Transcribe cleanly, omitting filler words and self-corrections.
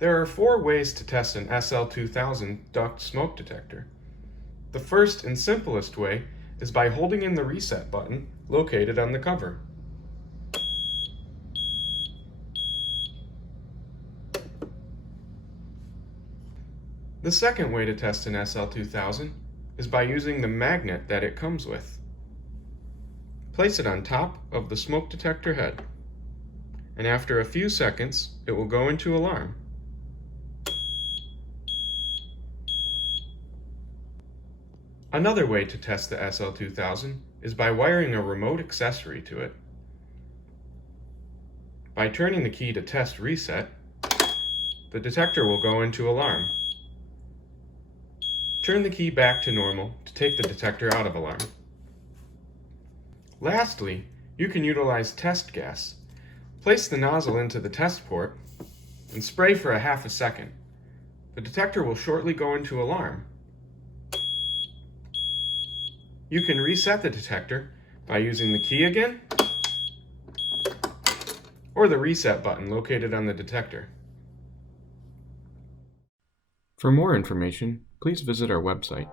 There are 4 ways to test an SL-2000 duct smoke detector. The first and simplest way is by holding in the reset button located on the cover. The second way to test an SL-2000 is by using the magnet that it comes with. Place it on top of the smoke detector head, and after a few seconds it will go into alarm. Another way to test the SL-2000 is by wiring a remote accessory to it. By turning the key to test reset, the detector will go into alarm. Turn the key back to normal to take the detector out of alarm. Lastly, you can utilize test gas. Place the nozzle into the test port and spray for a half a second. The detector will shortly go into alarm. You can reset the detector by using the key again or the reset button located on the detector. For more information, please visit our website.